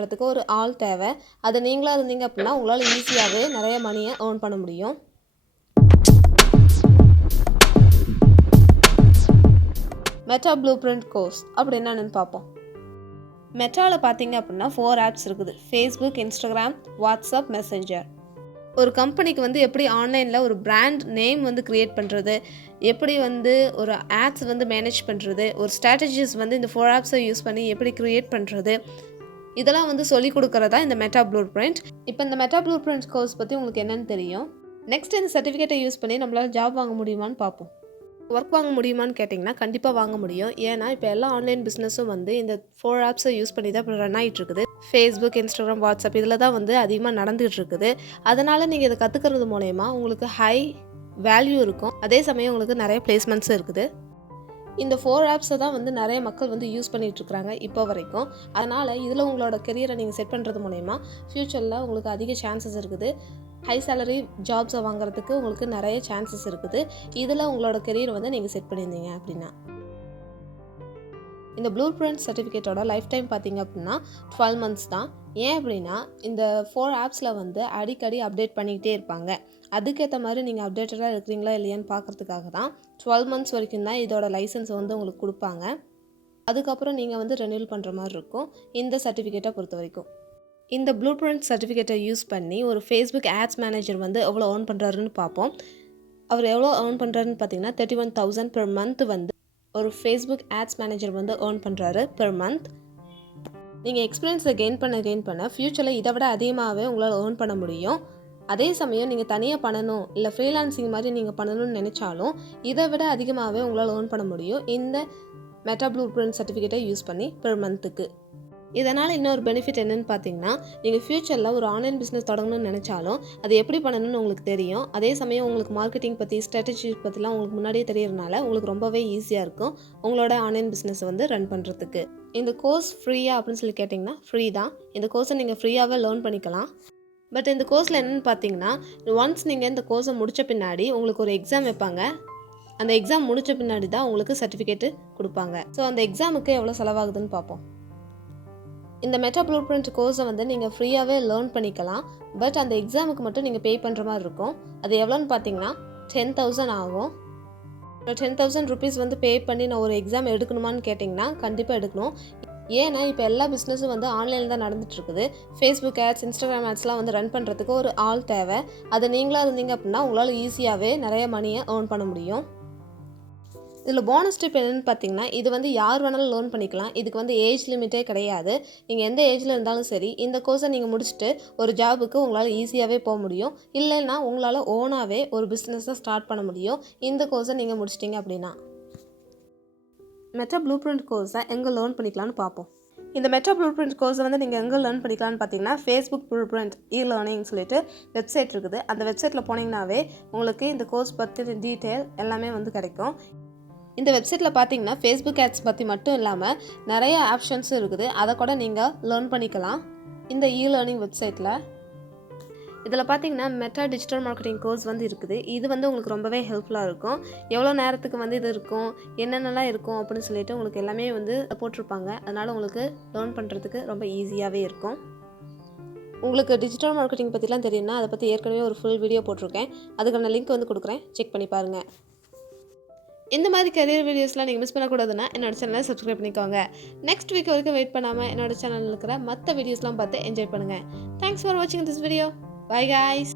பண்ணுறதுக்கு ஒரு ஆள் தேவை. அது நீங்களா இருந்தீங்க அப்படின்னா உங்களால் ஈஸியாகவே நிறைய மணியை ஏர்ன் பண்ண முடியும். மெட்டா ப்ளூ பிரிண்ட் கோர்ஸ் அப்படி என்னன்னு பார்ப்போம். மெட்டாவில் பார்த்தீங்க அப்படின்னா 4 ஆப்ஸ் இருக்குது. Facebook, Instagram, WhatsApp, messenger. ஒரு கம்பெனிக்கு வந்து எப்படி ஆன்லைனில் ஒரு பிராண்ட் நேம் வந்து க்ரியேட் பண்ணுறது, எப்படி வந்து ஒரு ஆட்ஸ் வந்து மேனேஜ் பண்ணுறது, ஒரு ஸ்ட்ராட்டஜிஸ் வந்து இந்த 4 ஆப்ஸை யூஸ் பண்ணி எப்படி க்ரியேட் பண்ணுறது, இதெல்லாம் வந்து சொல்லிக் கொடுக்குறதா இந்த மெட்டா ப்ளூ பிரிண்ட். இப்போ இந்த மெட்டா ப்ளூ பிரிண்ட் கோர்ஸ் பற்றி உங்களுக்கு என்னென்னு தெரியும். நெக்ஸ்ட் இந்த சர்டிஃபிகேட்டை யூஸ் பண்ணி நம்மளால் ஜாப் வாங்க முடியுமான்னு பார்ப்போம். ஒர்க் வாங்க முடியுமான்னு கேட்டிங்கன்னா கண்டிப்பாக வாங்க முடியும். ஏன்னா இப்போ எல்லா ஆன்லைன் பிஸ்னஸும் வந்து இந்த 4 ஆப்ஸை யூஸ் பண்ணி தான் இப்போ ரன் ஆகிட்டு இருக்குது. ஃபேஸ்புக், இன்ஸ்டாகிராம், வாட்ஸ்அப் இதில் தான் வந்து அதிகமாக நடந்துகிட்டு இருக்குது. அதனால் நீங்கள் இதை கற்றுக்கிறது மூலயமா உங்களுக்கு ஹை வேல்யூ இருக்கும். அதே சமயம் உங்களுக்கு நிறைய பிளேஸ்மெண்ட்ஸும் இருக்குது. இந்த 4 ஆப்ஸை தான் வந்து நிறைய மக்கள் வந்து யூஸ் பண்ணிகிட்ருக்குறாங்க இப்போ வரைக்கும். அதனால் இதில் உங்களோட கெரியரை நீங்கள் செட் பண்ணுறது மூலயமா ஃப்யூச்சரில் உங்களுக்கு அதிக சான்சஸ் இருக்குது. ஹை சேலரி ஜாப்ஸை வாங்குறதுக்கு உங்களுக்கு நிறைய சான்சஸ் இருக்குது. இதில் உங்களோட கெரியர் வந்து நீங்கள் செட் பண்ணியிருந்தீங்க அப்படின்னா. இந்த ப்ளூ பிரிண்ட் சர்டிஃபிகேட்டோட லைஃப் டைம் பார்த்தீங்க அப்படின்னா 12 months தான். ஏன் அப்படின்னா இந்த 4 ஆப்ஸில் வந்து அடிக்கடி அப்டேட் பண்ணிக்கிட்டே இருப்பாங்க. அதுக்கேற்ற மாதிரி நீங்கள் அப்டேட்டடாக இருக்கிறீங்களா இல்லையான்னு பார்க்குறதுக்காக தான் 12 months வரைக்கும் தான் இதோட லைசன்ஸ் வந்து உங்களுக்கு கொடுப்பாங்க. அதுக்கப்புறம் நீங்கள் வந்து ரெனியூல் பண்ணுற மாதிரி இருக்கும் இந்த சர்டிஃபிகேட்டை பொறுத்த வரைக்கும். இந்த ப்ளூ பிரிண்ட் சர்டிஃபிகேட்டை யூஸ் பண்ணி ஒரு ஃபேஸ்புக் ஆட்ஸ் மேனேஜர் வந்து எவ்வளோ ஏர்ன் பண்ணுறாருன்னு பார்ப்போம். அவர் எவ்வளோ ஏர்ன் பண்ணுறாருன்னு பார்த்தீங்கன்னா 31,000 per month வந்து ஒரு ஃபேஸ்புக் ஆட்ஸ் மேனேஜர் வந்து ஏர்ன் பண்ணுறாரு பெர் மந்த். நீங்கள் எக்ஸ்பீரியன்ஸை கெயின் பண்ண ஃப்யூச்சரில் இதை விட அதிகமாகவே உங்களால் ஏர்ன் பண்ண முடியும். அதே சமயம் நீங்கள் தனியாக பண்ணணும் இல்லை ஃப்ரீலான்சிங் மாதிரி நீங்கள் பண்ணணும்னு நினச்சாலும் இதை விட அதிகமாகவே உங்களால் ஏர்ன் பண்ண முடியும் இந்த மெட்டா ப்ளூ பிரிண்ட் சர்டிஃபிகேட்டை யூஸ் பண்ணி பெர் மந்த்துக்கு. இதனால் இன்னொரு பெனிஃபிட் என்னென்னு பார்த்தீங்கன்னா நீங்கள் ஃப்யூச்சரில் ஒரு ஆன்லைன் பிஸ்னஸ் தொடங்கணும்னு நினச்சாலும் அது எப்படி பண்ணணும்னு உங்களுக்கு தெரியும். அதே சமயம் உங்களுக்கு மார்க்கெட்டிங் பற்றி ஸ்ட்ராட்டஜி பற்றிலாம் உங்களுக்கு முன்னாடியே தெரியறதுனால உங்களுக்கு ரொம்பவே ஈஸியாக இருக்கும் உங்களோட ஆன்லைன் பிஸ்னஸை வந்து ரன் பண்ணுறதுக்கு. இந்த கோர்ஸ் ஃப்ரீயா அப்படின்னு சொல்லி கேட்டிங்கன்னா ஃப்ரீ தான். இந்த கோர்ஸை நீங்கள் ஃப்ரீயாகவே லேர்ன் பண்ணிக்கலாம். பட் இந்த கோர்ஸில் என்னென்னு பார்த்தீங்கன்னா ஒன்ஸ் நீங்கள் இந்த கோர்ஸை முடித்த பின்னாடி உங்களுக்கு ஒரு எக்ஸாம் வைப்பாங்க. அந்த எக்ஸாம் முடித்த பின்னாடி தான் உங்களுக்கு சர்டிஃபிகேட்டு கொடுப்பாங்க. ஸோ அந்த எக்ஸாமுக்கு எவ்வளோ செலவாகுதுன்னு பார்ப்போம். இந்த மெட்டா ப்ளூ பிரிண்ட் கோர்ஸை வந்து நீங்கள் ஃப்ரீயாகவே லேர்ன் பண்ணிக்கலாம். பட் அந்த எக்ஸாமுக்கு மட்டும் நீங்கள் பே பண்ணுற மாதிரி இருக்கும். அது எவ்வளோன்னு பார்த்தீங்கன்னா 10,000 ஆகும். இப்போ 10,000 rupees வந்து பே பண்ணி நான் ஒரு எக்ஸாம் எடுக்கணுமான்னு கேட்டிங்கன்னா கண்டிப்பாக எடுக்கணும். ஏன்னா இப்போ எல்லா பிஸ்னஸும் வந்து ஆன்லைனில் தான் நடந்துகிட்ருக்குது. ஃபேஸ்புக் ஆட்ஸ், இன்ஸ்டாகிராம் ஆட்ஸ்லாம் வந்து ரன் பண்ணுறதுக்கு ஒரு ஆள் தேவை. அது நீங்களாக இருந்தீங்க அப்படின்னா உங்களால் ஈஸியாகவே நிறைய மணியை ஏர்ன் பண்ண முடியும். இதில் போனஸ் டிப் என்னென்னு பார்த்தீங்கன்னா இது வந்து யார் வேணாலும் லேர்ன் பண்ணிக்கலாம். இதுக்கு வந்து ஏஜ் லிமிட்டே கிடையாது. நீங்கள் எந்த ஏஜில் இருந்தாலும் சரி இந்த கோர்ஸை நீங்கள் முடிச்சுட்டு ஒரு ஜாபுக்கு உங்களால் ஈஸியாகவே போக முடியும். இல்லைன்னா உங்களால் ஓனாகவே ஒரு பிஸ்னஸை ஸ்டார்ட் பண்ண முடியும் இந்த கோர்ஸை நீங்கள் முடிச்சிட்டிங்க அப்படின்னா. மெட்டா ப்ளூ பிரிண்ட் கோர்ஸை எங்கே லேர்ன் பண்ணிக்கலான்னு பார்ப்போம். இந்த மெட்டா ப்ளூ பிரிண்ட் கோர்ஸை வந்து நீங்கள் எங்கே லேர்ன் பண்ணிக்கலான்னு பார்த்தீங்கன்னா ஃபேஸ்புக் ப்ளூ பிரிண்ட் லேர்னிங் சொல்லிட்டு வெப்சைட் இருக்குது. அந்த வெப்சைட்டில் போனீங்கன்னாவே உங்களுக்கு இந்த கோர்ஸ் பற்றி டீட்டெயில் எல்லாமே வந்து கிடைக்கும். இந்த வெப்சைட்டில் பார்த்தீங்கன்னா ஃபேஸ்புக் ஆட்ஸ் பற்றி மட்டும் இல்லாமல் நிறைய ஆப்ஷன்ஸும் இருக்குது. அதை கூட நீங்கள் லேர்ன் பண்ணிக்கலாம் இந்த லேர்னிங் வெப்சைட்டில். இதில் பார்த்தீங்கன்னா மெட்டா டிஜிட்டல் மார்க்கெட்டிங் கோர்ஸ் வந்து இருக்குது. இது வந்து உங்களுக்கு ரொம்பவே ஹெல்ப்ஃபுல்லாக இருக்கும். எவ்வளோ நேரத்துக்கு வந்து இது இருக்கும், என்னென்னலாம் இருக்கும் அப்படின்னு சொல்லிட்டு உங்களுக்கு எல்லாமே வந்து போட்டிருப்பாங்க. அதனால் உங்களுக்கு லேர்ன் பண்ணுறதுக்கு ரொம்ப ஈஸியாகவே இருக்கும். உங்களுக்கு டிஜிட்டல் மார்க்கெட்டிங் பற்றிலாம் தெரியும்னா அதை பற்றி ஏற்கனவே ஒரு ஃபுல் வீடியோ போட்டிருக்கேன். அதுக்கான லிங்க் வந்து கொடுக்குறேன், செக் பண்ணி பாருங்கள். இந்த மாதிரி கரியர் வீடியோஸ்லாம் நீங்கள் மிஸ் பண்ணக்கூடாதுன்னா என்னோட சேனலை சப்ஸ்கிரைப் பண்ணிக்கோங்க. நெக்ஸ்ட் வீக் வரைக்கும் வெயிட் பண்ணாமல் என்னோட சேனலில் இருக்கிற மற்ற வீடியோஸ்லாம் பார்த்து என்ஜாய் பண்ணுங்கள். தேங்க்ஸ் ஃபார் வாட்சிங் திஸ் வீடியோ. By guys.